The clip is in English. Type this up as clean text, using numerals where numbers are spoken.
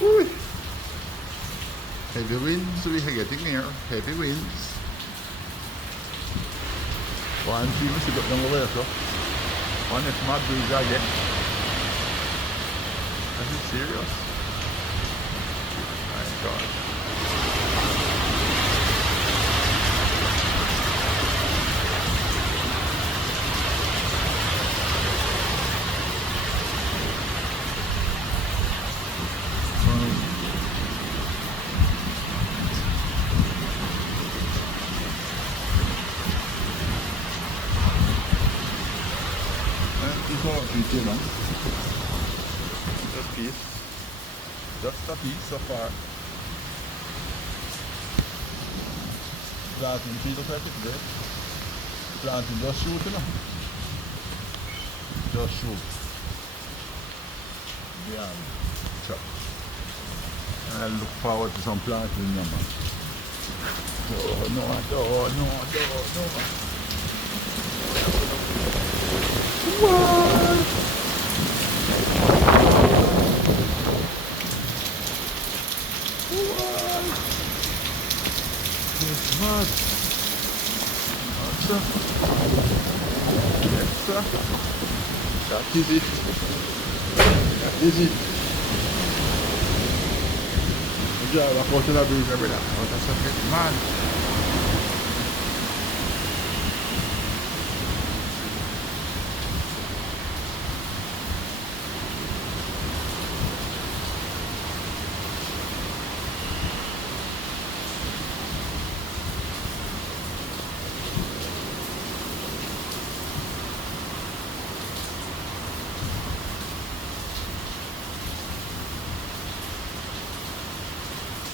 Ooh. Heavy winds, we are getting near. Heavy winds. One team is got them away, so. One is mad breeze again. Is it serious? My God. You know, just a piece so far. Planting tree looks like it's good. Planting just shoot, you know. Just shoot. Yeah, chop. I look forward to some planting now, man. No. What? It's mad. Extra. That is it. You drive back out to the breeze every day. But that's a bit mad.